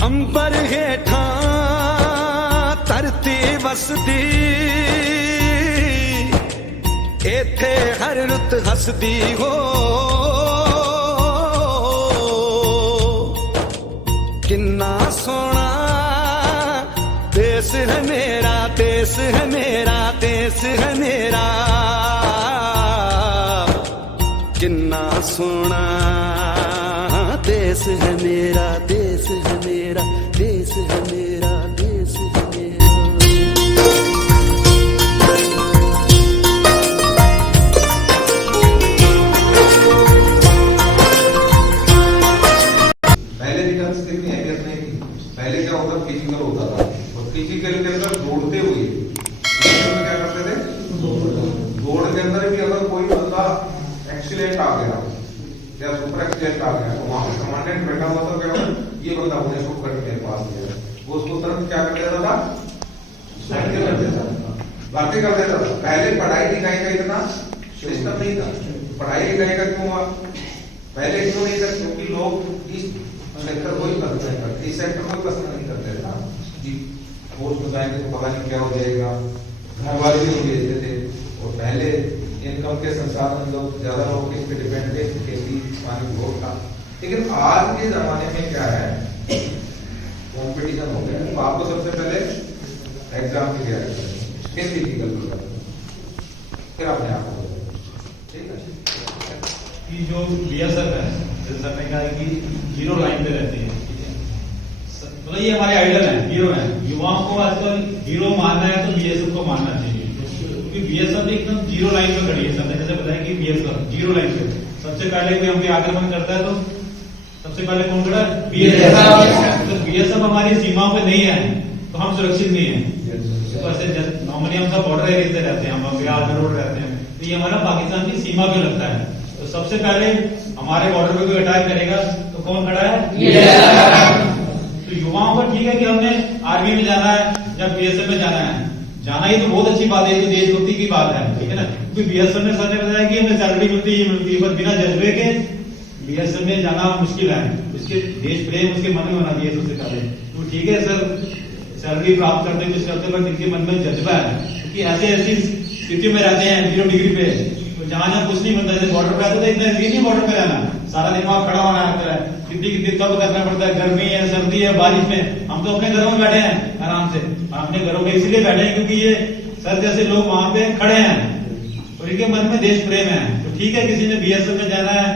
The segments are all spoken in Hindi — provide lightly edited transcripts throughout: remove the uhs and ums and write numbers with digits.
अंबर हेठा धरती वसदी, इथे हर रुत हसदी हो। किन्ना सोना देश है मेरा, देश है मेरा, देश है मेरा। किन्ना सोना देश है मेरा, देश है मेरा, देश है मेरा, देश है मेरा। पहले डिफेंस कितनी अहमियत नहीं थी। पहले क्या होता फिजिकल होता था, और फिजिकल के अंदर दौड़ते हुए क्या करते थे, दौड़ के अंदर भी अगर कोई बंदा एक्सीलेंट आ गया या सुपर एक्सीलेंट आ गया, तो वहां पे कमांडेंट बैठा हुआ था, क्या ये बंदा होने शूट करके मेरे पास गया, वो उसको तुरंत क्या कर देता था, भर्ती कर देता था, भर्ती कर देता था। पहले पढ़ाई लिखाई का इतना सिस्टम नहीं था। पढ़ाई लिखाई का क्यों हुआ पहले, क्यों नहीं था, क्योंकि लोग इस सेक्टर को ही पसंद नहीं करते, इस सेक्टर को पसंद नहीं करते थे ना जी। पोस्ट में जाएंगे तो पता नहीं क्या हो जाएगा, घर वाले भी भेजते थे। और पहले इनकम के संसाधन लोग ज्यादा लोग इस पे डिपेंड थे, खेती पानी बहुत था। लेकिन आज के जमाने में क्या है, कंपटीशन हो गया। तो आपको सबसे पहले एग्जाम की तैयारी करनी, किस फिजिकल को, फिर अपने आप को, ठीक है। कि जो बीएसएफ है, जैसे सर ने कहा कि जीरो लाइन पे रहती है, मतलब ये हमारे आइडल हैं, हीरो हैं। युवाओं को आजकल हीरो मानना है तो बीएसएफ को मानना चाहिए, क्योंकि बीएसएफ एकदम जीरो लाइन पे खड़ी है। सर ने जैसे बताया कि बीएसएफ जीरो लाइन पे सबसे पहले कोई हम पे आक्रमण करता है तो सबसे पहले कौन खड़ा है, बीएसएफ। तो बीएसएफ हमारी सीमाओं पे नहीं है तो हम सुरक्षित नहीं है। तो ऐसे नॉर्मली हम सब बॉर्डर एरिया से रहते हैं, हम बिहार में रोड रहते हैं, तो ये हमारा पाकिस्तान की सीमा पे लगता है। तो सबसे पहले हमारे बॉर्डर पे कोई अटैक करेगा तो कौन खड़ा है, तो युवाओं को ठीक है कि हमने आर्मी में जाना है या बीएसएफ में जाना है, जाना ही तो बहुत अच्छी बात है, तो देशभक्ति की बात है, ठीक है ना। क्योंकि बीएसएफ में सर ने बताया कि हमें सैलरी मिलती ही मिलती है, पर बिना जज्बे के बीएसएफ में जाना मुश्किल है। उसके देश प्रेम उसके मन में होना चाहिए सबसे पहले। तो ठीक है सर, सैलरी प्राप्त करते कुछ करते, पर जिनके मन में जज्बा है, क्योंकि ऐसी स्थिति में रहते हैं 0 डिग्री पे, तो जहां कुछ नहीं बनता, जैसे बॉर्डर पे आते तो इतना नहीं बॉर्डर पे रहना, सारा दिन वहां खड़ा होना रहता है, कितनी तब करना पड़ता है, गर्मी है, सर्दी है, बारिश में। हम तो अपने घरों में बैठे हैं आराम से, अपने घरों में इसलिए बैठे हैं क्योंकि ये सर जैसे लोग वहां पे खड़े हैं और इनके मन में देश प्रेम है। तो ठीक है, किसी ने बीएसएफ में जाना है,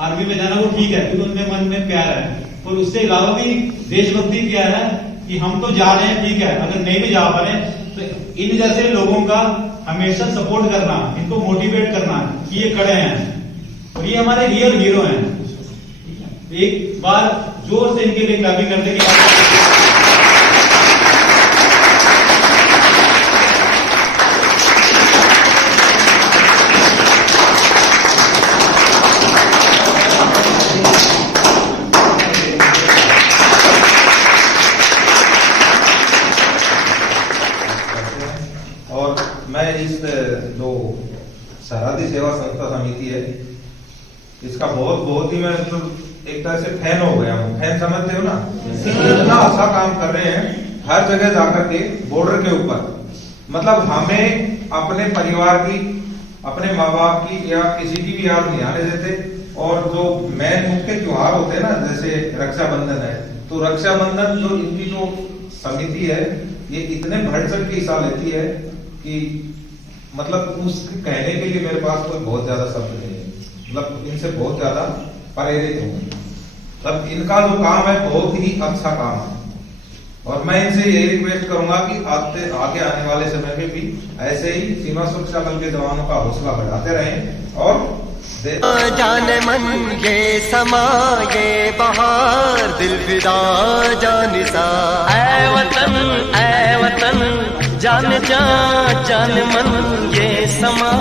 आर्मी में जाना, वो ठीक है, क्योंकि उनके मन में प्यार है। और उससे अलावा भी देशभक्ति क्या है कि हम तो जा रहे हैं, ठीक है, अगर नहीं भी जा पा रहे तो इन जैसे लोगों का हमेशा सपोर्ट करना, इनको मोटिवेट करना कि ये खड़े हैं और ये हमारे रियल हीरो हैं। एक बार जोर से इनके लिए क्लैपिंग करते कि और मैं इस जो सरहदी सेवा संस्था समिति है, इसका बहुत ही मैं एक तरह से फैन हो गया हूँ। फैन समझते हो ना, इतना अच्छा काम कर रहे हैं हर जगह जाकर के बॉर्डर के ऊपर। मतलब हमें अपने परिवार की, अपने माँ बाप की या किसी की भी याद नहीं आने देते। और जो मेन मुख्य त्योहार होते हैं ना, जैसे रक्षाबंधन है, तो रक्षाबंधन जो इनकी जो समिति है, ये इतने बढ़ चढ़ के हिस्सा लेती है कि मतलब उसके कहने के लिए मेरे पास कोई बहुत ज्यादा शब्द नहीं है। मतलब इनसे बहुत ज्यादा प्रेरित हूँ। मतलब इनका जो काम है बहुत ही अच्छा काम है, और मैं इनसे यही रिक्वेस्ट करूंगा कि आगे आने वाले समय में भी ऐसे ही सीमा सुरक्षा बल के जवानों का हौसला बढ़ाते रहें। और जाने मन ये समा ये बहार, दिल फिदा जानिसा, ऐ वतन जान जा जान मन, ये समा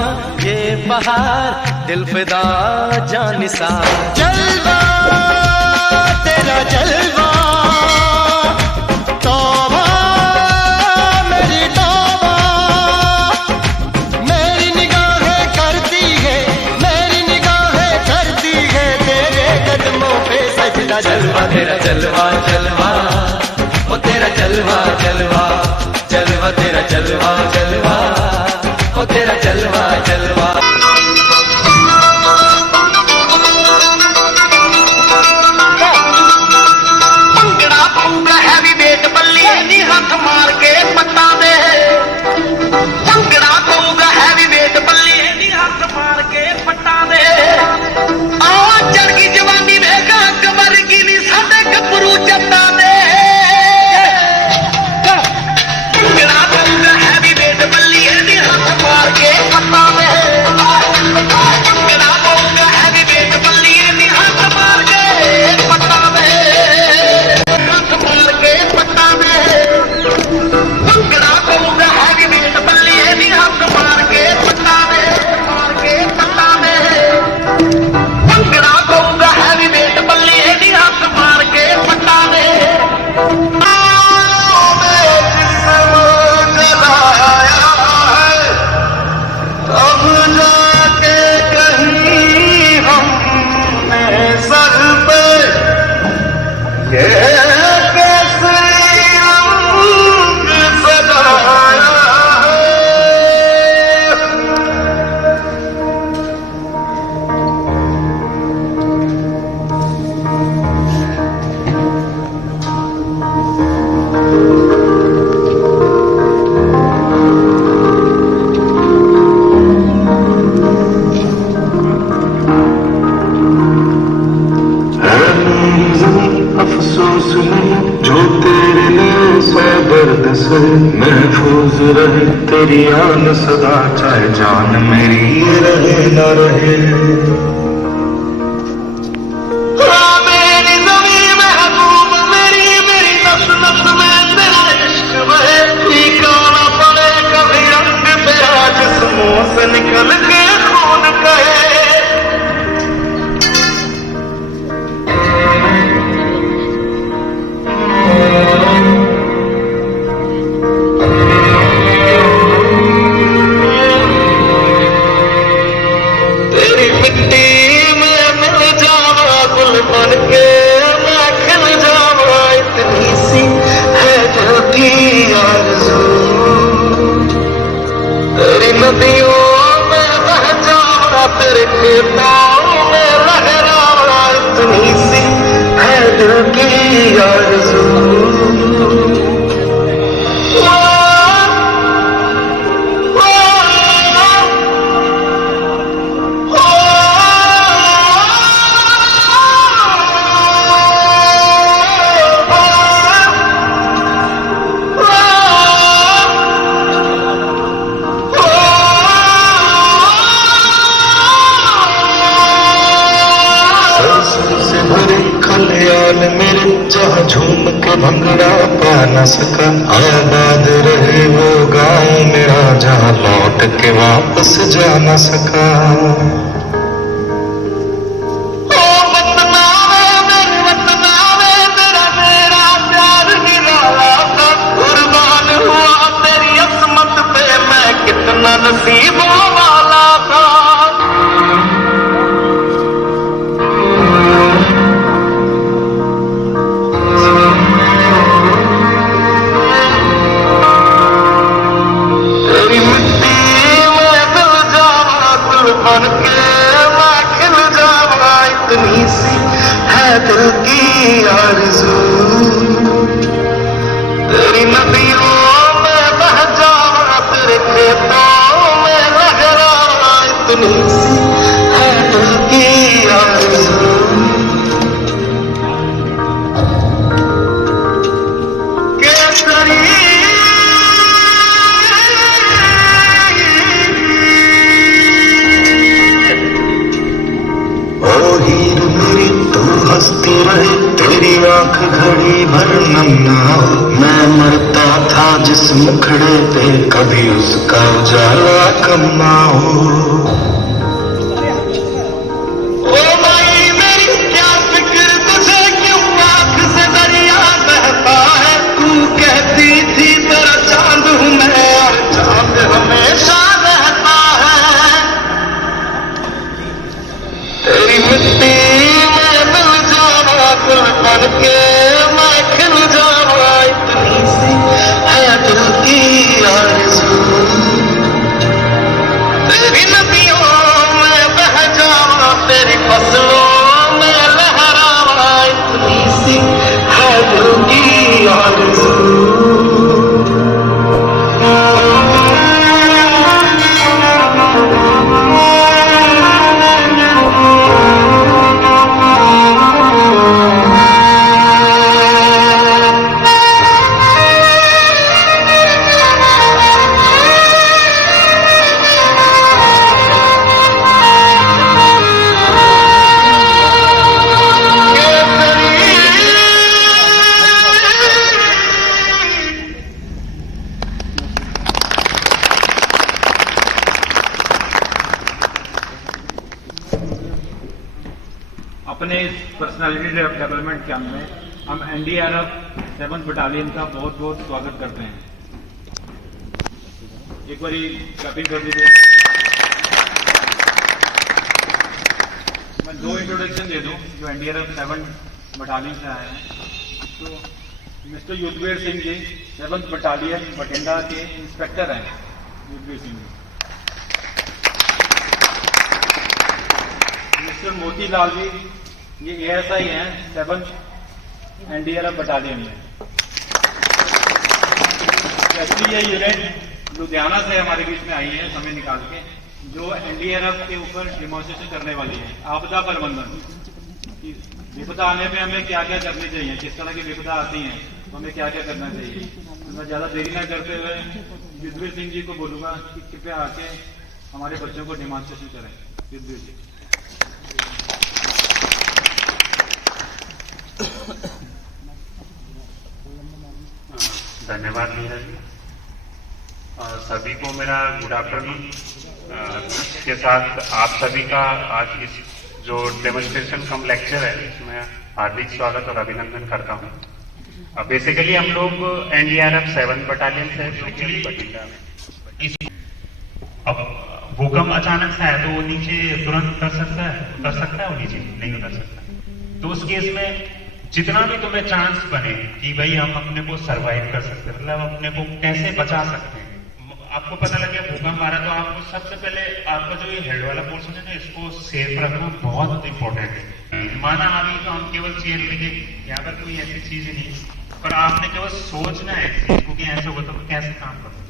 ये बहार, दिल फिदा जानिसा। जलवा तेरा जलवा, तौबा मेरी तौबा, जलवा जलवा ओ तेरा जलवा जलवा जलवा तेरा जलवा जलवा ओ तेरा जलवा जलवा ਭੰਗੜਾ ਪਾਉਂਦਾ ਹੈਵੀ ਵੇਟ ਬੱਲੀਏ ਨੀ ਹੱਥ ਮਾਰ ਕੇ ਪੱਟਾਂ ਦੇ ਭੰਗੜਾ ਪਾਉਂਦਾ ਹੈਵੀ ਵੇਟ ਬੱਲੀਏ ਨੀ ਹੱਥ ਮਾਰ ਕੇ ਪੱਟਾਂ ਦੇ ਆ ਚੜ ਗਈ ਜਵਾਨੀ ਵੇਖ ਅੱਗ ਵਰਗੀ ਨੀ ਸਾਡੇ ਗੱਭਰੂ ਜੱਟਾਂ ਦੇ ਭੰਗੜਾ ਪਾਉਂਦਾ ਹੈਵੀ ਵੇਟ ਬੱਲੀਏ ਨੀ ਹੱਥ ਮਾਰ ਕੇ ਪੱਟਾਂ ਦੇ ਭੰਗੜਾ ਪਾਉਂਦਾ ਹੈਵੀ ਵੇਟ ਬੱਲੀਏ ਨੀ ਹੱਥ ਮਾਰ ਕੇ ਪੱਟਾਂ ਦੇ ਹੱਥ ਮਾਰ ਕੇ ਪੱਟਾਂ ਦੇ ਭੰਗੜਾ ਪਾਉਂਦਾ ਹੈਵੀ ਵੇਟ ਬੱਲੀਏ ਨੀ ਹੱਥ ਮਾਰ ਕੇ ਪੱਟਾਂ ਦੇ ਮਾਰ ਕੇ ਪੱਟਾਂ ਦੇ ਭੰਗੜਾ ਪਾਉਂਦਾ ਹੈਵੀ ਵੇਟ ਬੱਲੀਏ ਨੀ ਹੱਥ ਮਾਰ ਕੇ ਪੱਟਾਂ ਦੇ अब जाके कहीं हमने सर पे ये कैसे रंग सजाया है अफसोस नहीं जो तेरे लिए सौ दर्द से महफूज रहे तेरी आन सदा चाहे जान मेरी रहे न रहे मेरी ज़मीं महबूब मेरी मेरी नफ्स नफ्स में तेरा इश्क बहे ठिकाना पड़े कभी रंग तेरा जिस्मों से निकल के खून कहे तेरी मिट्टी में मिल जावा गुल बन के मैं खिल जावा इतनी सी है दिल की आरज़ू तेरी नदियों में बह जावा तेरे खेतों में लहरावा इतनी सी है दिल की आरज़ू से भरे खलियाल मेरे जहाँ झूम के भंगड़ा पा न सका आबाद रहे वो गाँव मेरा जहाँ लौट के वापस जा न सका नसीबों वाला था तेरी मिट्टी में दिल जावा दिल बन के मैं खिल जावा इतनी सी है दिल की आरज़ू तेरी नदियों में बह जावा तेरे खेतों में लहरावा इतनी सी है दिल की आरज़ू केसरी ओ हीर मेरी तू हंसती रहे तेरी आंख घड़ी भर नम ना हो मैं मरता था जिस मुखड़े पे कभी उसका उजाला कम ना हो ओ भाई मेरी क्या फिक्र तुझे क्यों आंख से दरिया बहता है तू कहती थी तेरा चांद हूँ मैं और चांद हमेशा रहता है तेरी मिट्टी में मिल जावा दिल बन के अपने पर्सनालिटी डेवलपमेंट कैंप में हम NDRF 7th बटालियन का बहुत बहुत स्वागत करते हैं। एक बार क्लैपिंग कर दीजिए। मैं 2 इंट्रोडक्शन दे दूं जो NDRF 7th बटालियन से आए हैं। तो mister Yudhvir Singh ji 7th battalion Bathinda के इंस्पेक्टर हैं। युद्धवीर सिंह जी। मिस्टर मोतीलाल जी ये ASI हैं 7th NDRF बटालियन में। एक्चुअली ये यूनिट लुधियाना से हमारे बीच में आई है समय निकाल के, जो NDRF के ऊपर डेमोन्स्ट्रेशन करने वाली है। आपदा प्रबंधन, विपदा आने पे हमें क्या क्या करनी चाहिए, किस तरह की विपदा आती है तो हमें क्या क्या करना चाहिए। तो मैं ज्यादा देरी न करते हुए युद्धवीर सिंह जी को बोलूंगा कि कृपया आके हमारे बच्चों को डेमोन्स्ट्रेशन करें। युद्धवीर जी। धन्यवाद नीरज जी। सभी को मेरा गुड आफ्टरनून। के साथ आप सभी का आज इस जो डेमोन्स्ट्रेशन कम लेक्चर है इसमें हार्दिक स्वागत और अभिनंदन करता हूँ। बेसिकली हम लोग NDRF 7th बटालियन से एक्चुअली बठिंडा में अब भूकंप अचानक से है तो वो नीचे तुरंत उतर सकता है वो नीचे नहीं उतर सकता। तो उस केस में जितना भी तुम्हें चांस बने कि भाई हम अपने को सरवाइव कर सकते हैं, मतलब अपने को कैसे बचा सकते हैं। आपको पता लग गया भूकंप आ रहा तो आपको सबसे पहले आपका जो ये हेड वाला पोर्शन है ना इसको सेफ रखना बहुत इंपॉर्टेंट है। माना अभी तो हम केवल चेयर लेके, यहाँ पर कोई ऐसी चीज नहीं, पर आपने केवल सोचना है क्योंकि ऐसे होगा तो कैसे काम करोगे।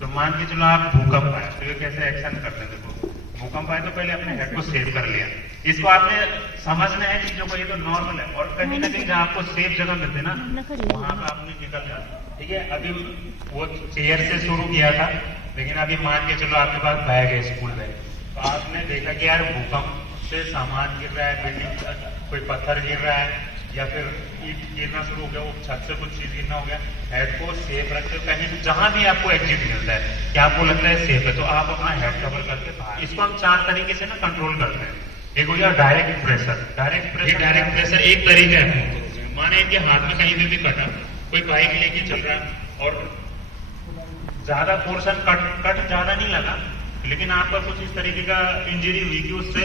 तो मान के चलो आप भूकंप आए तो ये कैसे एक्शन करते हैं। देखो भूकंप आए तो पहले अपने हेड को सेव कर लिया। इसको आपने समझना है चीजों को, ये तो नॉर्मल है। और कहीं ना कहीं जहाँ आपको सेफ जगह मिलते ना वहां पर आपने निकल जाना। ठीक है, अभी वो चेयर से शुरू किया था, लेकिन अभी मान के चलो आपके पास बैग है, स्कूल बैग, तो आपने देखा कि यार भूकंप से सामान गिर रहा है, बिल्डिंग कोई पत्थर गिर रहा है या फिर ईंट गिरना शुरू हो गया, वो छत से कुछ चीज गिरना हो गया, हेड को सेफ रखते हो। कहीं जहां भी आपको एग्जिट मिलता है कि आपको लगता है सेफ है तो आप अपना हेड कवर करके बाहर। इसको हम 4 तरीके से ना कंट्रोल करते हैं। एक हो गया डायरेक्ट प्रेशर। डायरेक्ट प्रेशर एक तरीका है। माने कि हाथ में कहीं भी कटा, कोई बाइक लेके चल रहा है और ज्यादा पोर्शन कट ज्यादा नहीं लगा, लेकिन आपका कुछ इस तरीके का इंजरी हुई कि उससे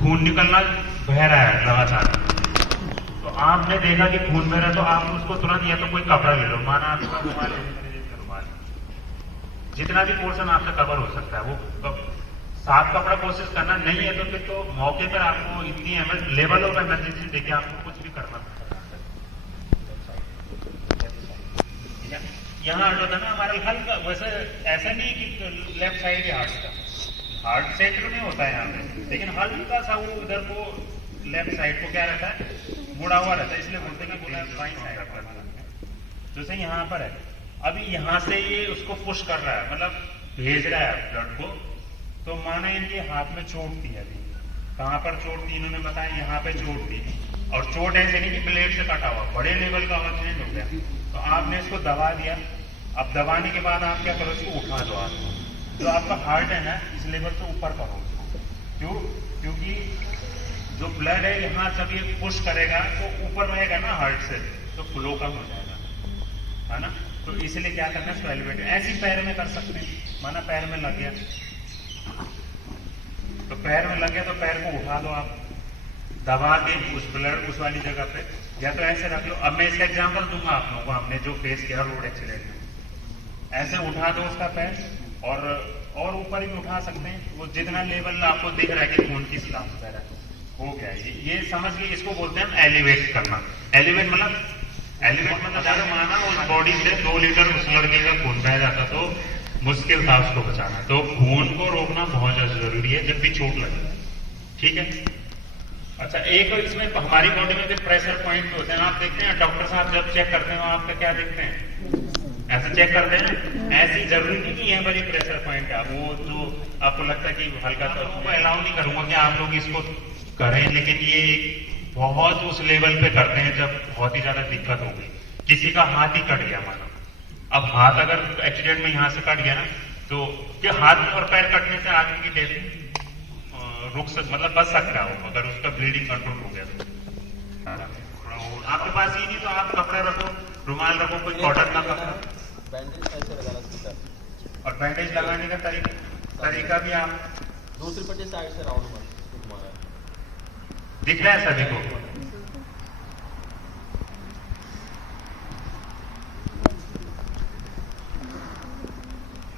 खून निकलना बह रहा है लगातार। तो आपने देखा कि खून बह रहा है तो आप उसको तुरंत या तो कोई कपड़ा ले लो, माना आपका रुमाल रुमाल, जितना भी पोर्शन आपका कवर हो सकता है वो साफ कपड़ा कोशिश करना। नहीं है तो फिर तो मौके पर आपको इतनी लेवल ऑफ इमरजेंसी देके आपको कुछ भी करना पड़ता है। यहाँ हार्ट होता है ना हमारा हल्का, वैसे ऐसा नहीं कि लेफ्ट साइड है हार्ट का, हार्ट सेंटर में होता है यहाँ पे, लेकिन हल्का सा वो उधर को लेफ्ट साइड को क्या रहता है मुड़ा हुआ रहता है, इसलिए बोलते हैं कि बोला बाई साइड पर। जैसे यहाँ पर है, अभी यहाँ से ये उसको पुश कर रहा है, मतलब भेज रहा है ब्लड को। तो माना इनके हाथ में चोट थी, अभी कहाँ पर चोट थी इन्होंने बताया, यहाँ पे चोट थी। और चोट ऐसे नहीं कि ब्लेड से कटा हुआ, बड़े लेवल का चेंज हो गया। तो आपने इसको दबा दिया। अब दबाने के बाद आप क्या करो, इसको उठा दो। आप जो आपका हार्ट है ना इस लेवल से ऊपर करो। क्यों? क्योंकि जो ब्लड है यहाँ जब ये पुश करेगा तो ऊपर रहेगा ना हार्ट से, तो फ्लो कम हो जाएगा, है ना। तो इसलिए क्या करना है, इसको एलिवेट ऐसी पैर में कर सकते हैं। माना पैर में लग गया तो पैर में लग गया तो पैर को उठा दो आप, दबा के उस ब्लड उस वाली जगह पे, या तो ऐसे रख लो। अब मैं इसका एग्जांपल दूंगा आप लोगों को, हमने जो फेस किया रोड एक्सीडेंट में। ऐसे उठा दो उसका पैर और ऊपर भी उठा सकते हैं, वो जितना लेवल आपको दिख रहा है कि खून की स्लाब वगैरह हो गया है, ये समझ के इसको बोलते हैं एलिवेट करना। एलिवेट मतलब ज्यादा माना उस बॉडी से 2 लीटर उस लड़के का खून बह जाता तो मुश्किल था उसको बचाना। तो खून को रोकना बहुत ज्यादा जरूरी है जब भी चोट लगे। ठीक है। अच्छा, एक इसमें हमारी बॉडी में भी प्रेशर पॉइंट होते हैं। आप देखते हैं डॉक्टर साहब जब चेक करते हैं आपका क्या देखते हैं, ऐसे चेक करते हैं ना। ऐसी जरूरी नहीं कि यहाँ पर ही प्रेशर पॉइंट है, वो जो आपको लगता है कि हल्का, तो मैं अलाउ नहीं करूंगा कि आप लोग इसको करें, लेकिन ये बहुत उस लेवल पे करते हैं जब बहुत ही ज्यादा दिक्कत हो गई। किसी का हाथ ही कट गया मानो, अब हाथ अगर एक्सीडेंट में यहाँ से कट गया ना, तो क्या हाथ और पैर कटने से आदमी की डेथ मतलब बच सकता है अगर उसका ब्लीडिंग कंट्रोल हो गया तो। थोड़ा आपके पास ही नहीं तो आप कपड़ा रखो, रुमाल रखो, कोई कॉटन का कपड़ा। बैंडेज ऐसे लगाना सीधा, और बैंडेज लगाने का तरीका भी आप दूसरी पट्टी साइड से राउंड मारो। दिख रहा है सभी को?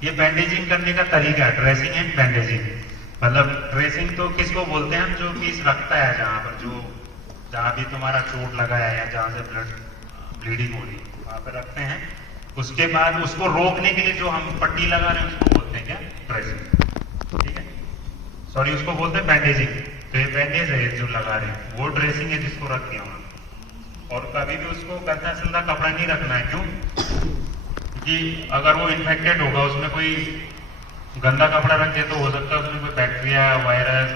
ये बैंडेजिंग करने का तरीका है, ड्रेसिंग एंड बैंडेजिंग। मतलब ड्रेसिंग तो किसको बोलते हैं हम, जो पीस रखता है जहां पर, जहां भी तुम्हारा चोट लगा है या जहां से ब्लीडिंग हो रही है वहां पर रखते हैं। उसके बाद उसको रोकने के लिए जो हम पट्टी लगा रहे हैं उसको बोलते हैं क्या, ड्रेसिंग। ठीक है, सॉरी उसको बोलते हैं बैंडेजिंग। तो ये बैंडेज है जो लगा रहे हैं, वो ड्रेसिंग है जिसको रख दिया वहां। और कभी भी उसको गंदा सल्दा कपड़ा नहीं रखना है। क्यों? कि अगर वो इन्फेक्टेड होगा, उसमें कोई गंदा कपड़ा रख दे तो हो सकता है उसमें कोई बैक्टीरिया, वायरस,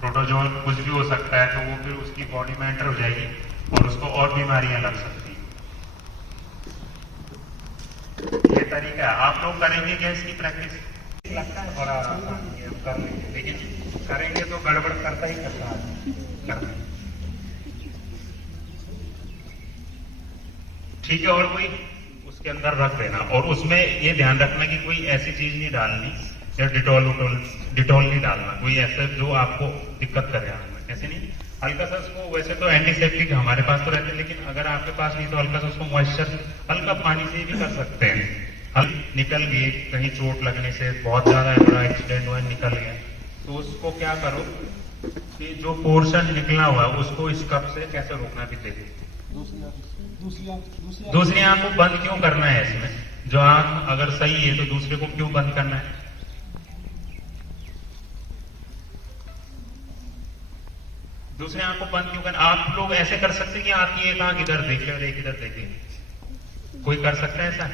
प्रोटोजोन कुछ भी हो सकता है, तो वो फिर उसकी बॉडी में एंटर हो जाएगी और उसको और बीमारियां लग सकती हैं। ये तरीका है। आप लोग करेंगे क्या इसकी प्रैक्टिस? लगता है बड़ा आसान है, कर लेंगे, लेकिन करेंगे तो गड़बड़ करता ही करता है। ठीक है, और कोई उसके अंदर रख देना, और उसमें ये ध्यान रखना कि कोई ऐसी चीज नहीं डालनी या डिटॉल नहीं डालना, कोई ऐसा जो आपको दिक्कत करे आने में। ऐसे नहीं, हल्का सा उसको, वैसे तो एंटीसेप्टिक हमारे पास तो रहते हैं, लेकिन अगर आपके पास नहीं तो हल्का सा उसको मॉइस्चर हल्का पानी से भी कर सकते हैं। निकल गई कहीं चोट लगने से, बहुत ज्यादा बड़ा एक्सीडेंट हुआ, निकल गया, तो उसको क्या करो कि जो पोर्शन निकला हुआ है उसको इस कप से कैसे रोकना भी देखिए। दूसरी आंख को बंद क्यों करना है इसमें? जो आंख अगर सही है तो दूसरे को क्यों बंद करना है? दूसरे आंख को बंद क्यों करना? आप लोग ऐसे कर सकते हैं कि आपकी एक आंख इधर देखे और एक इधर देखे, कोई कर सकता है ऐसा?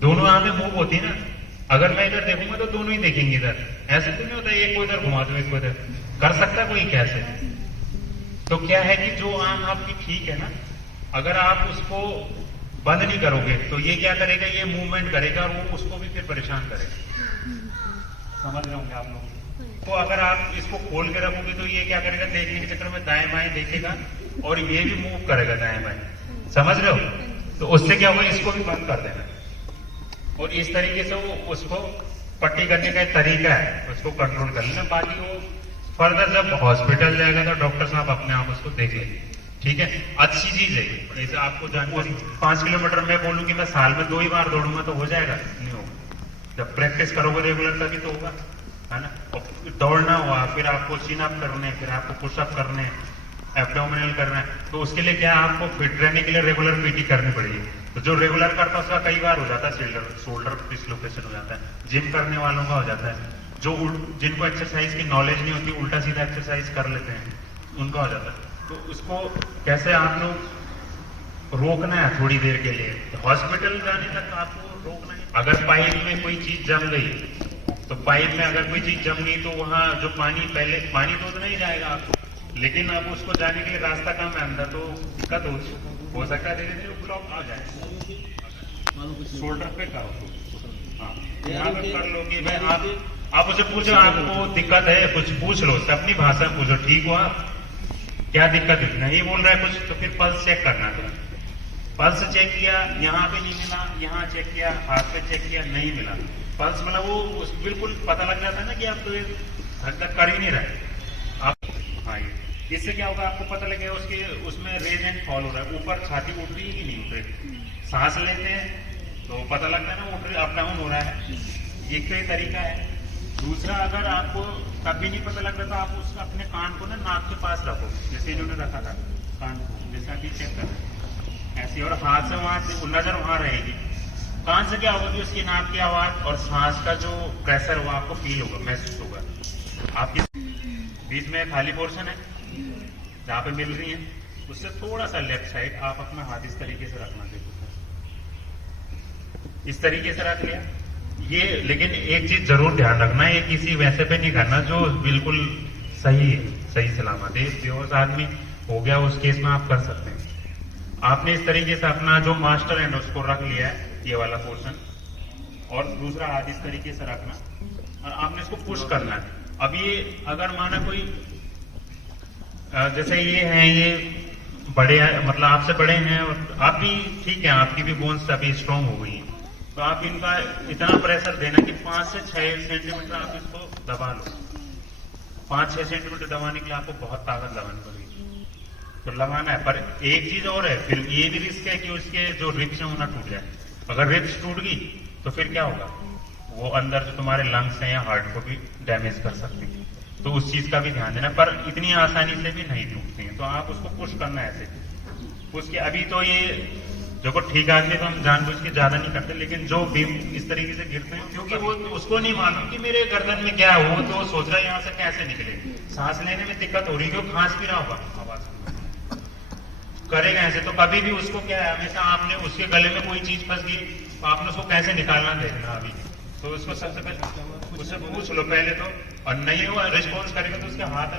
दोनों आंखें मूव होती है ना, अगर मैं इधर देखूंगा तो दोनों ही देखेंगे इधर, ऐसे तो नहीं होता एक को इधर घुमा दो एक को इधर, कर सकता है कोई कैसे? तो क्या है कि जो आंख आपकी ठीक है ना, अगर आप उसको बंद नहीं करोगे तो ये क्या करेगा, ये मूवमेंट करेगा और वो उसको भी फिर परेशान करेगा। समझ रहे होंगे आप लोग? तो अगर आप इसको खोल के रखोगे तो ये क्या करेगा, देखने के चक्कर में दाएं बाएं देखेगा और ये भी मूव करेगा दाएं बाएं। समझ रहे हो? तो उससे क्या होगा, इसको भी बंद कर देना, और इस तरीके से वो उसको पट्टी करने का एक तरीका है, उसको कंट्रोल कर लेना। बाकी वो फर्दर जब हॉस्पिटल जाएगा तो डॉक्टर साहब अपने आप उसको देख लेंगे। ठीक है, अच्छी चीज है। जैसे आपको जानकारी 5 किलोमीटर में बोलूं कि मैं साल में 2 ही बार दौड़ूंगा तो हो जाएगा? नहीं होगा। जब प्रैक्टिस करोगे रेगुलर तभी तो होगा, है ना। और दौड़ना हुआ, फिर आपको चिन अप करने, फिर आपको पुशअप करने, एब्डोमिनल करना है, तो उसके लिए क्या आपको फिट रहने के लिए रेगुलर पीटी करनी पड़ेगी। तो जो रेगुलर करता है उसका कई बार हो जाता है शोल्डर डिसलोकेशन हो जाता है, जिम करने वालों का हो जाता है, जो जिनको एक्सरसाइज की नॉलेज नहीं होती उल्टा सीधा एक्सरसाइज कर लेते हैं उनका हो जाता है। तो उसको कैसे आप लोग रोकना है थोड़ी देर के लिए, हॉस्पिटल जाने तक आपको रोकना है। अगर पाइप में कोई चीज जम गई तो पाइप में अगर कोई चीज जम गई तो वहां जो पानी, पहले पानी तो नहीं जाएगा आपको, लेकिन अब उसको जाने के लिए रास्ता कम है अंदर, तो दिक्कत हो सकता है धीरे धीरे ब्लॉक आ जाए। शोल्डर पे करो, हाँ यहाँ पे कर लो कि भाई आप उसे पूछो आपको दिक्कत है, कुछ पूछ लो, अपनी भाषा में पूछो, ठीक हो आप, क्या दिक्कत है? नहीं बोल रहा है कुछ तो फिर पल्स चेक करना था। पल्स चेक किया, यहाँ पे नहीं मिला, यहाँ चेक किया, हाथ पे चेक किया, नहीं मिला पल्स, मतलब वो बिल्कुल पता लग जाता है ना कि आप तो हद तक कर ही नहीं रहे आप। हाँ, ये इससे क्या होगा, आपको पता लगेगा उसके उसमें रेज एंड फॉल हो रहा है, ऊपर छाती उठ रही है कि नहीं उठ रही। सांस लेते हैं तो पता लगता है ना उठ रही, अप डाउन हो रहा है, एक तो ये तरीका है। दूसरा, अगर आपको तब भी नहीं पता लग रहा तो आप उस अपने कान को ना नाक के पास रखो, जैसे इन्होंने रखा था कान को, जैसा कि चेक कर ऐसे, और हाथ से वहां नजर वहां रहेगी। कान से क्या होगा कि उसकी नाक की आवाज और सांस का जो प्रेशर वो आपको फील होगा, महसूस होगा। आपके बीच में खाली पोर्शन है जहाँ पे मिल रही है, उससे थोड़ा सा लेफ्ट साइड आप अपना हाथ इस तरीके से रखना, देखो इस तरीके से रख लिया ये। लेकिन एक चीज जरूर ध्यान रखना है, ये किसी वैसे पे नहीं करना जो बिल्कुल सही है, सही सलामत है। बेहोश आदमी हो गया उस केस में आप कर सकते हैं। आपने इस तरीके से अपना जो मास्टर हैंड उसको रख लिया है, ये वाला पोर्शन, और दूसरा हाथ इस तरीके से रखना, और आपने इसको पुश करना है। अब ये अगर माना कोई जैसे ये हैं, ये बड़े मतलब आपसे बड़े हैं और आप भी ठीक है, आपकी भी बोन्स अभी स्ट्रांग हो गई हैं, तो आप इनका इतना प्रेशर देना कि 5 से 6 सेंटीमीटर आप इसको दबा लो। 5-6 सेंटीमीटर दबाने के लिए आपको बहुत ताकत लगानी पड़ेगी, तो लगाना है। पर एक चीज और है, फिर ये भी रिस्क है कि उसके जो रिब्स है वो ना टूट जाए। अगर रिब्स टूट गई तो फिर क्या होगा, वो अंदर जो तुम्हारे लंग्स हैं या हार्ट को भी डैमेज कर सकती है, तो उस चीज का भी ध्यान देना। पर इतनी आसानी से भी नहीं टूटती है, तो आप उसको पुश करना है ऐसे उसके। अभी तो ये जो को ठीक आदमी तो हम जानबूझ के ज्यादा नहीं करते, लेकिन जो भी इस तरीके से गिरते हैं, क्योंकि वो उसको नहीं मालूम कि मेरे गर्दन में क्या हो, तो सोच रहा है यहाँ से कैसे निकले, सांस लेने में दिक्कत हो रही है, क्यों खांस भी रहा होगा, आवाज करेगा ऐसे। तो कभी भी उसको क्या है, हमेशा आपने उसके गले में कोई चीज फंस गई तो आपने उसको कैसे निकालना देखना। अभी तो उसको सबसे पहले उससे पूछ लो पहले तो, और नहीं हुआ रिस्पॉन्स करेगा तो उसके हाथ,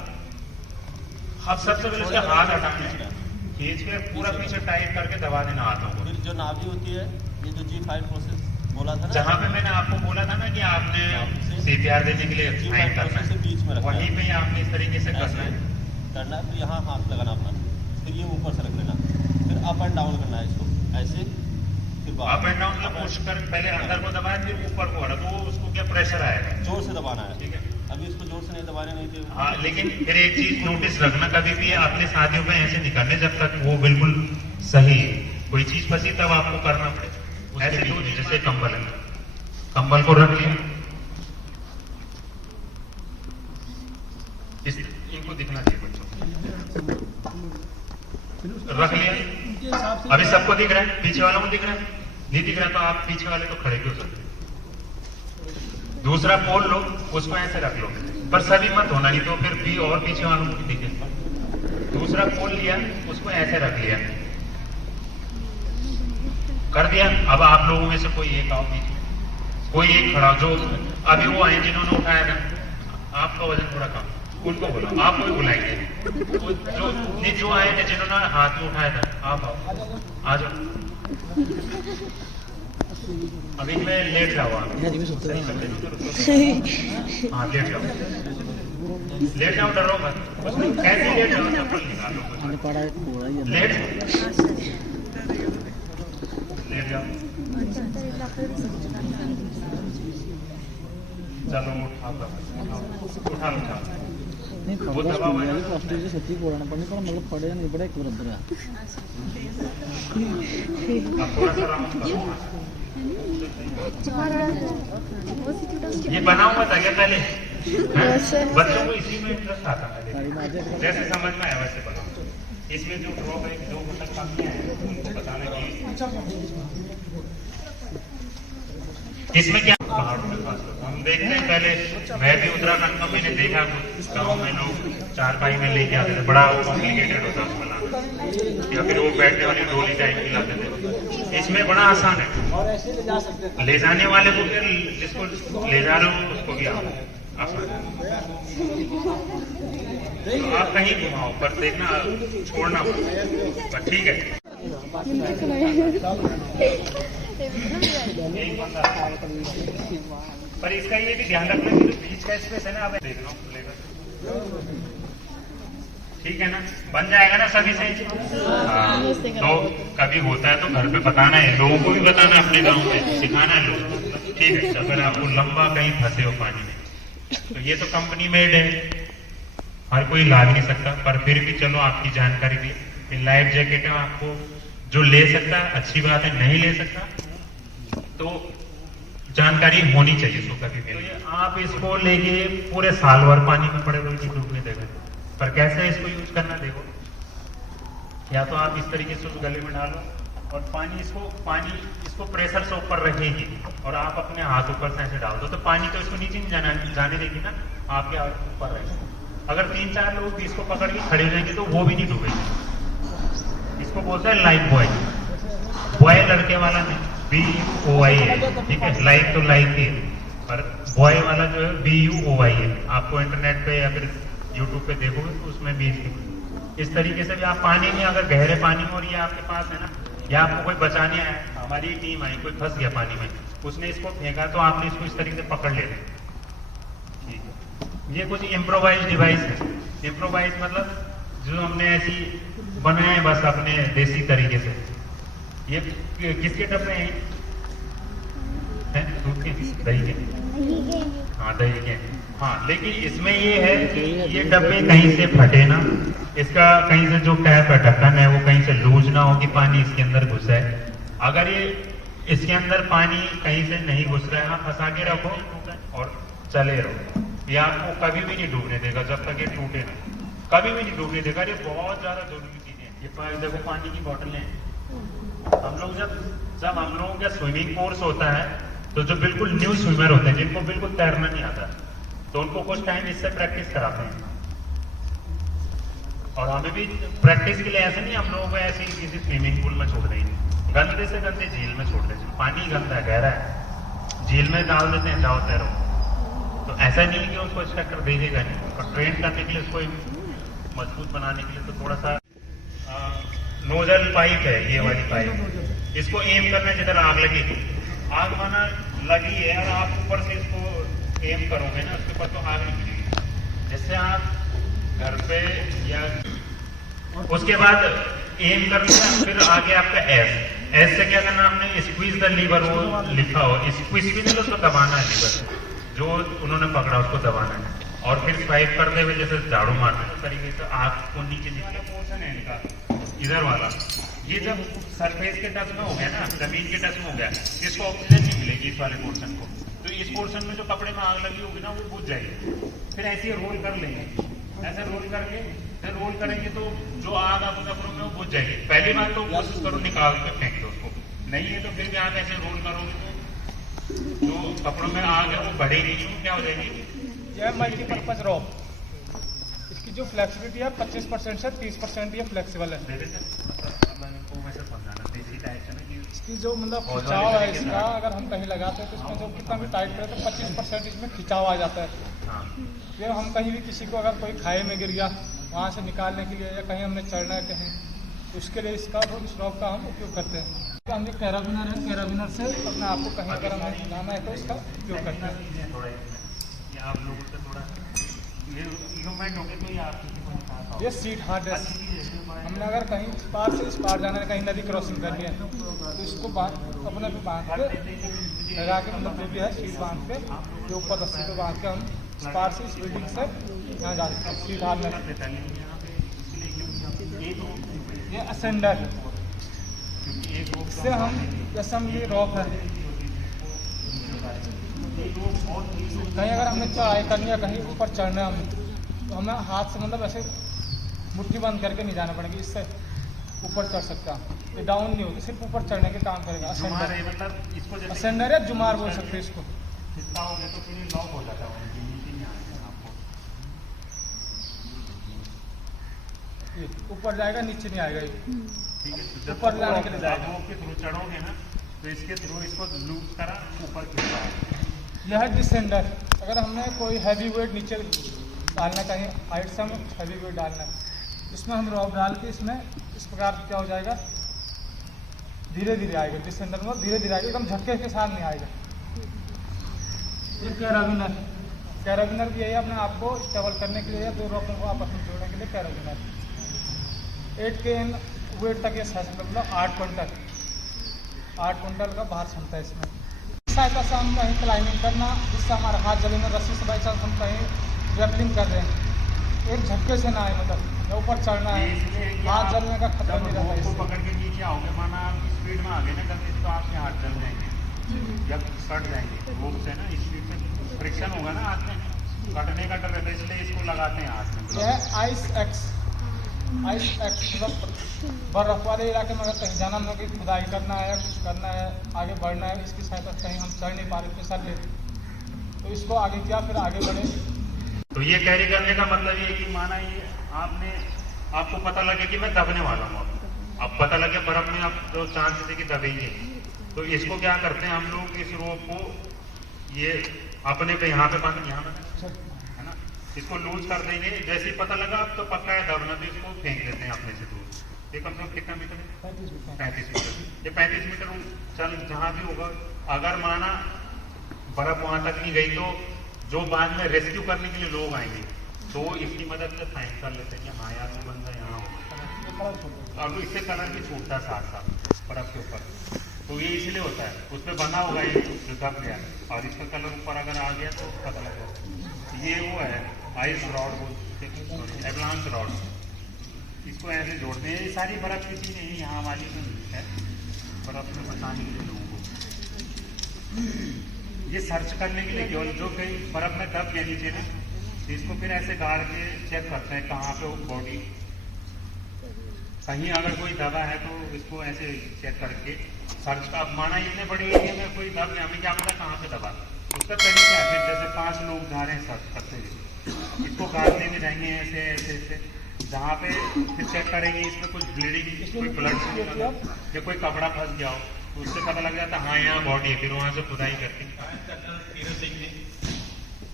अब सबसे पहले उसके हाथ हटाने, खींच के पूरा पीछे टाइट करके दबा देना हाथों को। फिर जो नाभि होती है, ये जो G5 प्रोसेस बोला था ना, जहाँ पे मैंने आपको बोला था ना कि आपने CPR देने के लिए G5 प्रोसेस से बीच में रखना वहीं है, पे ही आपने इस तरीके से करना है, फिर यहाँ हाथ लगाना अपना, फिर ये ऊपर से रख लेना, फिर अप एंड डाउन करना है इसको ऐसे, फिर अप एंड डाउन मतलब पुश कर, पहले अंदर को दबाए फिर ऊपर को, तो उसको क्या प्रेशर आएगा, जोर से दबाना है। ठीक है। अभी इसको जोर से नहीं दबाने नहीं थे। हाँ, लेकिन फिर एक चीज नोटिस रखना, कभी भी अपने साथियों पे ऐसे नहीं करने जब तक वो बिल्कुल सही है। कोई चीज फंसी तब आपको करना पड़ेगा, ऐसे जो जैसे कंबल है, कंबल को रख लिया, इनको दिखना चाहिए बच्चों, रख लिया। अभी सबको दिख रहा है, पीछे वालों को दिख रहा है, नहीं दिख रहा तो आप पीछे वाले तो खड़े क्यों सकते। दूसरा पोल लो, उसको ऐसे रख लो, पर सभी मत होना, नहीं तो फिर भी और पीछे वालों को दिखे। दूसरा पोल लिया, उसको ऐसे रख लिया, कर दिया। अब आप लोगों में से कोई एक आओ बीच में, कोई एक खड़ा, जो अभी वो आए जिन्होंने उठाया था, आपका वजन थोड़ा कम, उनको बुलाओ, आपको भी बुलाएंगे। जो आए थे जिन्होंने हाथ में उठाया था, आप आओ, आ जाओ। अभी मैं लेट जाओ, हाँ लेट जाओ, लेट जाओ, डरो मत, कैसे लेट जाओ, चप्पल निकालो, लेट लेट जाओ, चलो उठा लो, वो दबा हुआ है, अब थोड़ा सा राउंड करो। ये बना हुआ था क्या पहले? बच्चों को इसी में इंटरेस्ट आता है, जैसे समझ में आया वैसे बना। इसमें जो ड्रॉबैक, जो कुछ कमियां हैं उनको बताना चाहिए। इसमें क्या पहाड़ों में खास तौर हम देखते हैं, पहले मैं भी उत्तराखंड में मैंने देखा, गाँव में लोग चारपाई में लेके आते थे, बड़ा कॉम्प्लिकेटेड होता उसको लाना, या फिर वो बैठने वाली डोली टाइप की लाते थे। इसमें बड़ा आसान है, ले जाने वाले को, फिर जिसको ले जा रहे हो उसको भी आसान है। तो आप कहीं घुमाओ, पर देखना छोड़ना, पर ठीक है। पर इसका ये भी ध्यान रखना कि बीच का स्पेस है ना, आप देख लो ठीक है ना, बन जाएगा ना सभी से। हाँ, तो कभी होता है तो घर पे बताना है, लोगों को भी बताना, अपने गांव में सिखाना है लोगों को, ठीक है। अगर आपको लंबा कहीं फंसे हो पानी में, तो ये तो कंपनी मेड है, हर कोई ला नहीं सकता, पर फिर भी चलो आपकी जानकारी भी। लाइफ जैकेट है, आपको जो ले सकता है अच्छी बात है, नहीं ले सकता तो जानकारी होनी चाहिए उसको कभी भी। तो आप इसको लेके पूरे साल भर पानी में पड़े हुए डूबने देगा, पर कैसे इसको यूज करना देखो, या तो आप इस तरीके से उस गले में डालो और पानी इसको प्रेशर से ऊपर रखेगी, और आप अपने हाथ ऊपर से ऐसे डाल दो, तो पानी तो इसको नीचे नहीं जाने देगी ना, आपके हाथ ऊपर रहेगा। अगर 3-4 लोग भी इसको पकड़ के खड़े हो जाएंगे तो वो भी नहीं डूबेगी। इसको बोलते हैं लाइफ बॉय, बॉय लड़के वाला नहीं, BUOY है, ठीक है। लाइफ तो लाइफ ही है, पर बॉय वाला जो है BUOY है। आपको इंटरनेट पे या फिर यूट्यूब पे देखोगे तो उसमें भी इस तरीके से भी आप पानी में, अगर गहरे पानी में और ये आपके पास है ना, या आपको कोई बचाने आया, हमारी टीम आई, कोई फंस गया पानी में, उसने इसको फेंका तो आपने इसको इस तरीके से पकड़ लेना, ठीक है। ये कुछ इम्प्रोवाइज डिवाइस है। इम्प्रोवाइज मतलब जो हमने ऐसी बनाए हैं बस अपने देसी तरीके से। ये किसके डब्बे हैं? दूध के, दही के? हाँ दही के। हाँ लेकिन इसमें ये है कि ये डब्बे कहीं से फटे ना, इसका कहीं से जो कैप है ढक्कन है वो कहीं से लूज ना हो कि पानी इसके अंदर घुसे। अगर ये इसके अंदर पानी कहीं से नहीं घुस रहा है, आप फंसा के रखो और चले रहो, ये आपको कभी भी नहीं डूबने देगा जब तक ये टूटे ना, कभी भी नहीं डूबने देगा। ये बहुत ज्यादा जरूरी चीजें हैं। ये देखो पानी की बोतलें हैं। हम लोग जब हम लोगों का स्विमिंग कोर्स होता है तो जो बिल्कुल न्यू स्विमर होते हैं जिनको बिल्कुल तैरना नहीं आता तो उनको कुछ टाइम इससे प्रैक्टिस कराते हैं। और हमें भी प्रैक्टिस के लिए ऐसे नहीं हम लोगों को ऐसे ही किसी स्विमिंग पूल में छोड़ देंगे, गंदे से गंदे झील में छोड़ देते हैं। पानी गंदा है, गहरा है, झील में डाल देते हैं, जाओ तैरो। तो ऐसा नहीं कि उसको इंस्ट्रक्टर भेजेगा नहीं, और ट्रेन करने के लिए उसको मजबूत बनाने के लिए तो थोड़ा सा नोजल पाइप है, ये वाली पाइप, इसको एम करना जिधर आग लगेगी, आग माना लगी है और आप ऊपर से इसको एम करोगे ना उसके ऊपर तो आग निकलेगी। जैसे आप घर पे या उसके बाद एम करना, फिर आगे आपका एस से क्या करना, आपने स्क्वीज द लीवर वो लिखा हो, स्क्वीज भी नहीं उसको दबाना है, लीवर जो उन्होंने पकड़ा उसको दबाना है, और फिर स्वाइप करते हुए जैसे झाड़ू मारते हैं उस तरीके से आग को नीचे निकले पोर्शन है इनका इधर वाला, ये जब सरफेस के टच में हो गया ना, जमीन के टच में हो गया, इसको ऑक्सीजन नहीं मिलेगी इस वाले पोर्शन को, तो इस पोर्शन में जो कपड़े में आग लगी होगी ना वो बुझ जाएगी। फिर ऐसे रोल कर लेंगे, ऐसे रोल करके फिर रोल करेंगे तो जो आग आपके कपड़ों में वो बुझ जाएगी। पहली बार तो कोशिश करो निकाल के फेंक दो उसको, नहीं है तो फिर भी आप ऐसे रोल करोगे तो जो कपड़ों में आग है वो बढ़ेगी नहीं, क्या हो जाएगी। यह मल्टीपर्पज रॉप, इसकी जो फ्लेक्सिबिलिटी है 25% से 30% ये फ्लेक्सिबल है। इसकी जो मतलब खिंचाव है इसका, अगर हम कहीं लगाते हैं तो इसमें जो कितना भी टाइट करें तो 25% इसमें खिंचाव आ जाता है। ये हम कहीं भी किसी को अगर कोई खाई में गिर गया वहाँ से निकालने के लिए, या कहीं हमने चढ़ना है कहीं, तो उसके लिए इसका इस रॉप का हम उपयोग करते हैं। तो हम जो कैराबिनर है, कैराबिनर से अपने आप को कहीं अगर हमें जाना है तो इसका उपयोग करते हैं। ये सीट हार्ड है, हमने अगर कहीं इस पार से इस पार जाना है, कहीं नदी क्रॉसिंग करनी है तो इसको अपने पे बांध के लगा के, मतलब जो भी है सीट बांध के जो ऊपर रस्सी पे बांध के हम इस पार से इस बिल्डिंग से यहाँ जा सकते हैं। सीट हार्ड में ये असेंडर, इससे हम जैसे हम ये रॉक है कहीं अगर हमने चढ़ाई करनी है, कहीं ऊपर चढ़ना है हमें, तो हमें हाथ से मतलब ऐसे मुट्ठी बंद करके नहीं जाना पड़ेगा, इससे ऊपर चढ़ सकता है। ये डाउन नहीं होगी, सिर्फ ऊपर चढ़ने के काम करेगा। असेंडर, असेंडर है, जुमार बोल सकते हैं इसको। ऊपर जाएगा, नीचे नहीं आएगा, ये ऊपर जाने के लिए चढ़ोगे ना तो इसके थ्रू इसको लूज करा ऊपर खींचा। यह है डिसेंडर, अगर हमने कोई हैवी वेट नीचे डालना, कहीं हाइट से हमें हैवी वेट डालना है, इसमें हम रॉप डाल के इसमें इस प्रकार क्या हो जाएगा, धीरे धीरे आएगा। डिसेंडर में धीरे धीरे आएगा, एकदम झटके के साथ नहीं आएगा। ये कैराबिनर, कैराबिनर भी यही अपने आप को स्टेबल करने के लिए, दो रॉपों को आपस में जोड़ने के लिए कैराबिनर। 8 kN वेट तक ये सह सकता, मतलब 8 क्विंटल का भार क्षमता है इसमें। सहायता से हम कहीं क्लाइंबिंग करना, जिससे हमारा हाथ जले में, रस्सी से बाई चांस हम कहीं ग्रैपलिंग कर रहे हैं, एक झटके से ना आए, मतलब ऊपर चढ़ना है, हाथ जलने का खतरा नहीं रहता है। पकड़ के नीचे आओगे, माना आप स्पीड में आगे ना गलती तो आपके हाथ जल जाएंगे, जब कट जाएंगे रोप से ना, स्पीड से फ्रिक्शन होगा ना हाथ में, कटने का डर रहता है, इसलिए इसको लगाते हैं हाथ में। यह आइस एक्स मतलब बर्फ वाले इलाके में अगर कहीं जाना में कि खुदाई करना है, कुछ करना है, आगे बढ़ना है, इसकी सहायता कहीं हम चढ़ नहीं पा रहे फिसल ले, तो इसको आगे किया, फिर आगे बढ़े। तो ये कैरी करने का मतलब ये कि माना ये आपको पता लगे कि मैं दबने वाला हूँ, अब पता लगे बर्फ में आप जो चांसेस है कि दबेंगे, तो इसको क्या करते हैं हम लोग, इस रोप को ये अपने पे यहाँ पे बांध, यहाँ पे है ना, इसको लूज कर देंगे। जैसे ही पता लगा अब तो पक्का है दबना, तो इसको फेंक देते हैं अपने से दूर। ये कम से कम कितना मीटर है? 35 मीटर। ये 35 मीटर चल जहाँ भी होगा, अगर माना बर्फ वहां तक नहीं गई तो जो बाद में रेस्क्यू करने के लिए लोग आएंगे तो इसकी मदद से फाइन कर लेते हैं कि हाँ यार वो बंदा यहाँ होगा। अब इससे कलर भी छूटता है साथ साथ बर्फ के ऊपर, तो ये इसलिए होता है। उस पर बना होगा ये जो दब गया और इसका कलर ऊपर अगर आ गया तो पता लगा। ये वो है आइस रॉड बोलते, एवलांच रॉड, इसको ऐसे जोड़ते हैं। ये सारी बर्फ की चीज़ें हैं यहाँ वाली है, बर्फ में बताने के लिए लोगों को ये सर्च करने के लिए केवल जो कहीं बर्फ में दब गया नीचे ना, इसको फिर ऐसे गाड़ के चेक करते हैं कहाँ पे वो बॉडी, कहीं अगर कोई दबा है तो इसको ऐसे चेक करके सर्च का माना इतने बड़े एरिया में कोई दब गया, हमें क्या पता कहाँ पे दबा, उसका तरीका है। फिर जैसे 5 लोग जा रहे हैं सर्च करते हुए, इसको गाड़ने में जाएंगे ऐसे ऐसे ऐसे, जहाँ पे फिर चेक करेंगे इसमें कुछ ब्लीडिंग, कोई ब्लड या कोई कपड़ा फंस गया हो तो उससे पता लग जाता है हाँ यहाँ बॉडी है, फिर वहाँ से खुदाई करके। तीरथ सिंह ने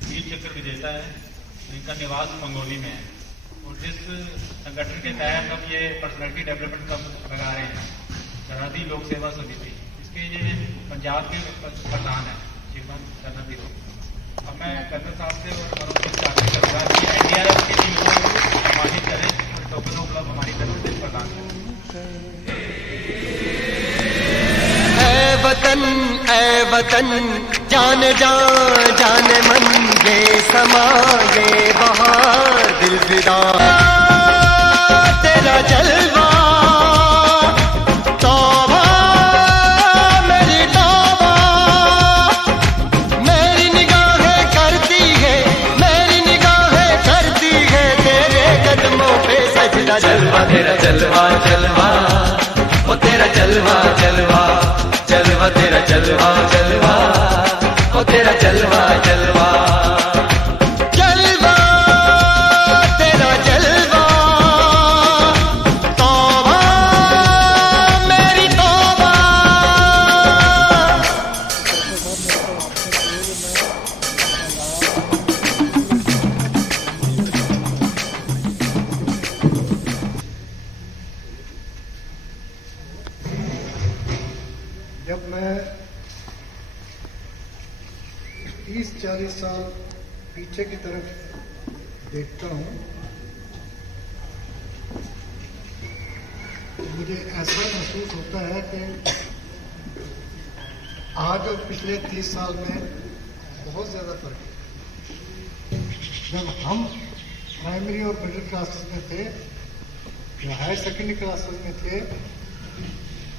वीर चक्र विजेता है, इनका निवास मंगोली में है और जिस संगठन के तहत हम ये पर्सनैलिटी डेवलपमेंट का लगा रहे हैं, सरहदी लोक सेवा समिति, इसके ये पंजाब के प्रधान है श्रीमान कर्नल भी। अब मैं कर्नल साहब से और मनोज सिंह चाहती करूँगा कि NDRF के टीमों को सम्मानित करें, टोकन उपलब्ध हमारी तरफ से प्रदान करें। ऐ वतन जान जान जान मन ये समा ये बहार दिल फिदा तेरा जलवा तौबा मेरी तौबा मेरी निगाहें करती है मेरी निगाहें करती है तेरे कदमों पे सजदा। जलवा तेरा जलवा जलवा वो तेरा जलवा जलवा जलवा तेरा जलवा जलवा ओ तेरा जलवा जलवा जलवा तेरा जलवा तौबा मेरी तौबा। जब मैं 30-40 साल पीछे की तरफ देखता हूँ तो मुझे ऐसा महसूस होता है कि आज और पिछले 30 साल में बहुत ज़्यादा फर्क है। जब हम प्राइमरी और मिडिल क्लासेस में थे या हायर सेकेंडरी क्लासेस में थे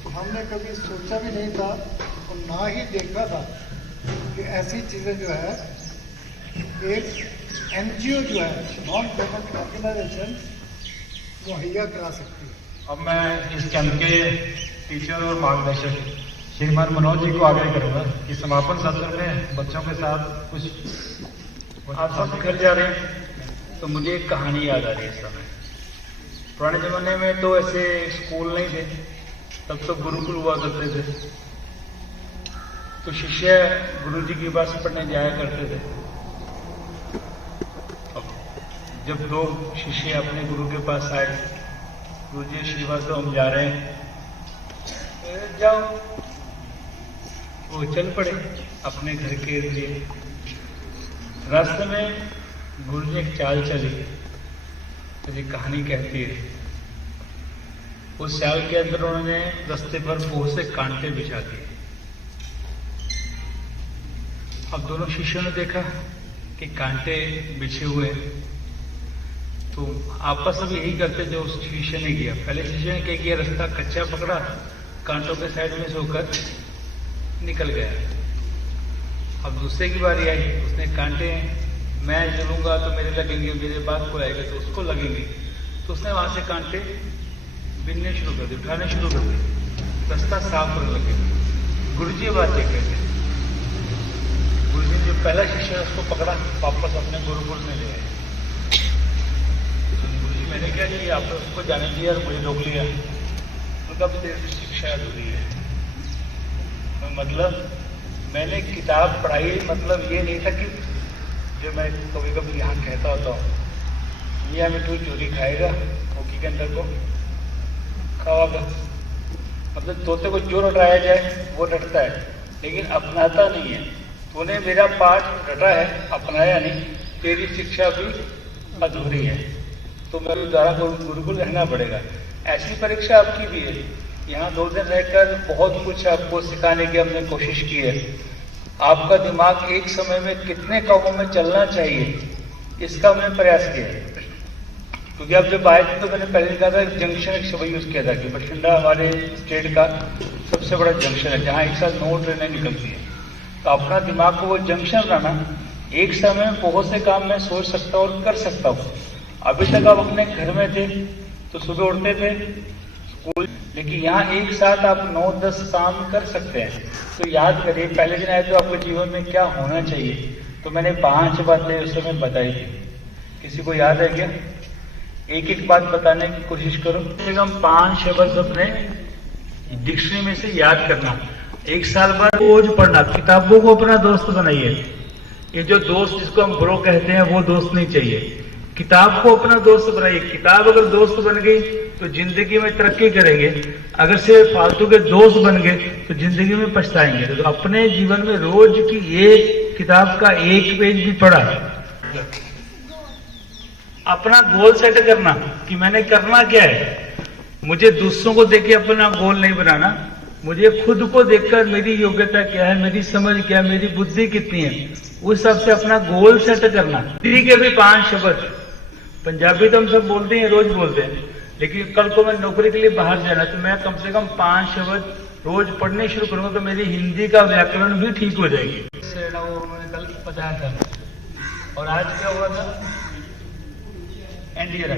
तो हमने कभी सोचा भी नहीं था और ना ही देखा था कि ऐसी चीज़ें जो है एक NGO जो है नॉन गवर्नमेंट ऑर्गेनाइजेशन मुहैया करा सकती है। अब मैं इस कैंप के टीचर और मार्गदर्शक श्रीमान मनोज जी को आग्रह करूंगा कि समापन सत्र में बच्चों के साथ कुछ आप सब घर जा रहे हैं तो मुझे एक कहानी याद आ रही है इस समय। पुराने जमाने में तो ऐसे स्कूल नहीं थे, तब तो गुरुकुल हुआ करते थे, तो शिष्य गुरु जी के पास पढ़ने जाया करते थे। अब जब 2 शिष्य अपने गुरु के पास आए, गुरु जी आशीर्वाद तो हम जा रहे हैं, जाओ। वो चल पड़े अपने घर के लिए। रास्ते में गुरु जी एक चाल चली, तो ये कहानी कहती है। उस चाल के अंदर उन्होंने रास्ते पर बहुत से कांटे बिछा दिए। अब दोनों शिष्यों ने देखा कि कांटे बिछे हुए, तो आपस में यही करते जो उस शिष्य ने किया। पहले शिष्य ने क्या किया, रास्ता कच्चा पकड़ा, कांटों के साइड में से होकर निकल गया। अब दूसरे की बारी आई, उसने कांटे मैं चलूंगा तो मेरे लगेंगे, मेरे बाद को आएगा तो उसको लगेंगे, तो उसने वहां से कांटे बिनने शुरू कर दिए, उठाने शुरू कर दिए, रास्ता साफ होने लगे। गुरु जी बात ये कहते हैं। गुरु जी जो पहला शिष्य है उसको पकड़ा, वापस अपने गुरुकुल में ले आए। गुरु जी मैंने क्या किया, आपने उसको जाने दिया और मुझे रोक लिया, उनका भी शिक्षा अधूरी है। मतलब मैंने किताब पढ़ाई, मतलब ये नहीं था कि जो मैं कभी कभी यहाँ कहता होता हूँ, ये हमें कोई चोरी खाएगा, होकी के अंदर को खाओगा। मतलब तोते को जो रटाया जाए वो रटता है, लेकिन अपनाता नहीं है। तूने मेरा पाठ रटा है, अपनाया नहीं, तेरी शिक्षा भी अधूरी है, तो मेरे द्वारा गुरुकुल रहना पड़ेगा। ऐसी परीक्षा आपकी भी है। यहाँ 2 दिन रहकर बहुत कुछ आपको सिखाने की हमने कोशिश की है। आपका दिमाग एक समय में कितने कामों में चलना चाहिए, इसका हमने प्रयास किया है। क्योंकि आप जब आए थे तो मैंने पहले कहा था जंक्शन एक शब्द यूज किया था कि बठिंडा हमारे स्टेट का सबसे बड़ा जंक्शन है, जहाँ एक साथ 9 ट्रेनें निकलती है। तो अपना दिमाग को वो जंक्शन बनाना, एक समय में बहुत से काम मैं सोच सकता हूँ और कर सकता हूँ। अभी तक आप अपने घर में थे तो सुबह उठते थे स्कूल, लेकिन यहाँ एक साथ आप 9-10 काम कर सकते हैं। तो याद करिए, पहले दिन आए तो आपके जीवन में क्या होना चाहिए, तो मैंने 5 बातें उस समय बताई थी। किसी को याद है क्या? एक एक बात बताने की कोशिश करो। हम 5 शब्द अपने डिक्शनरी में से याद करना, 1 साल बाद रोज पढ़ना। किताबों को अपना दोस्त बनाइए। ये जो दोस्त जिसको हम ब्रो कहते हैं वो दोस्त नहीं चाहिए, किताब को अपना दोस्त बनाइए। किताब अगर दोस्त बन गई तो जिंदगी में तरक्की करेंगे, अगर से फालतू के दोस्त बन गए तो जिंदगी में पछताएंगे। तो अपने जीवन में रोज की एक किताब का 1 पेज भी पढ़ा। अपना गोल सेट करना कि मैंने करना क्या है। मुझे दूसरों को देख के अपना गोल नहीं बनाना, मुझे खुद को देखकर मेरी योग्यता क्या है, मेरी समझ क्या है, मेरी बुद्धि कितनी है, उस हिसाब से अपना गोल सेट करना। हिंदी के भी 5 शब्द, पंजाबी तो हम सब बोलते हैं, रोज बोलते हैं, लेकिन कल को मैं नौकरी के लिए बाहर जाना तो मैं कम से कम 5 शब्द रोज पढ़ने शुरू करूंगा तो मेरी हिंदी का व्याकरण भी ठीक हो जाएगी। मैंने कल बताया था। और आज क्या हुआ था, एनडीआर,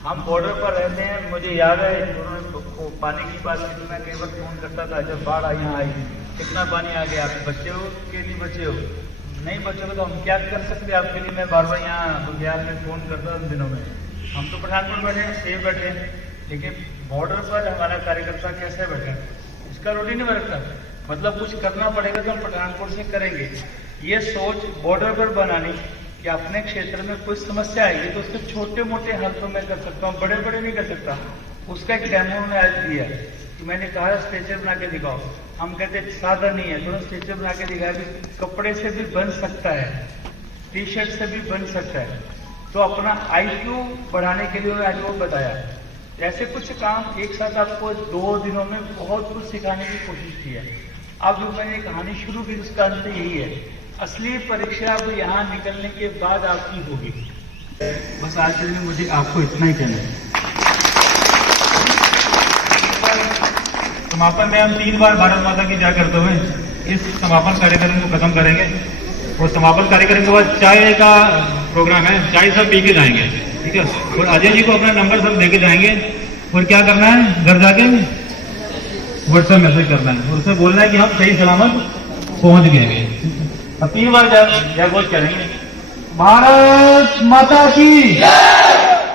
हम बॉर्डर पर रहते हैं। मुझे याद है उन्होंने पानी की बात की, मैं कई बार फोन करता था जब बाढ़ यहाँ आई, कितना पानी आ गया, आप बचे हो कि नहीं बचे हो, नहीं बचे हो तो हम क्या कर सकते हैं आपके लिए। मैं बार बार यहाँ बुंदियाल में फोन करता उन दिनों में। हम तो पठानकोट बैठे हैं, सेफ बैठे हैं, लेकिन बॉर्डर पर हमारा कार्यकर्ता कैसे बैठे, इसका रूटीन नहीं रखता। मतलब कुछ करना पड़ेगा तो हम पठानकोट से करेंगे। ये सोच बॉर्डर पर बनानी कि अपने क्षेत्र में कोई समस्या आएगी तो उसके छोटे मोटे हल तो मैं कर सकता हूँ, बड़े बड़े नहीं कर सकता। उसका एक डेमो मैंने आज दिया कि मैंने कहा स्ट्रेचर बना के दिखाओ। हम कहते साधा नहीं है, तो स्ट्रेचर बना के दिखाया कि कपड़े से भी बन सकता है, टी शर्ट से भी बन सकता है। तो अपना IQ बढ़ाने के लिए आज वो बताया। ऐसे कुछ काम एक साथ आपको 2 दिनों में बहुत कुछ सिखाने की कोशिश की है। अब जो मैंने कहानी शुरू की उसका अंत यही है, असली परीक्षा अब यहाँ निकलने के बाद आपकी होगी। बस आज के लिए मुझे आपको इतना ही कहना है। समापन में हम 3 बार भारत माता की जय करते हुए इस समापन कार्यक्रम को खत्म करेंगे। और समापन कार्यक्रम के बाद चाय का प्रोग्राम है, चाय सब पी के जाएंगे, ठीक है। और अजय जी को अपना नंबर सब देके जाएंगे। और क्या करना है, घर जाके व्हाट्सएप मैसेज करना है और उसे बोलना है कि हम सही सलामत पहुंच गए हैं। अब 3 बार जय घोष करेंगे। भारत माता की,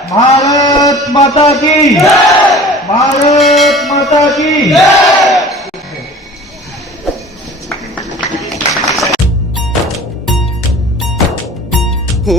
भारत माता की, भारत माता की। हो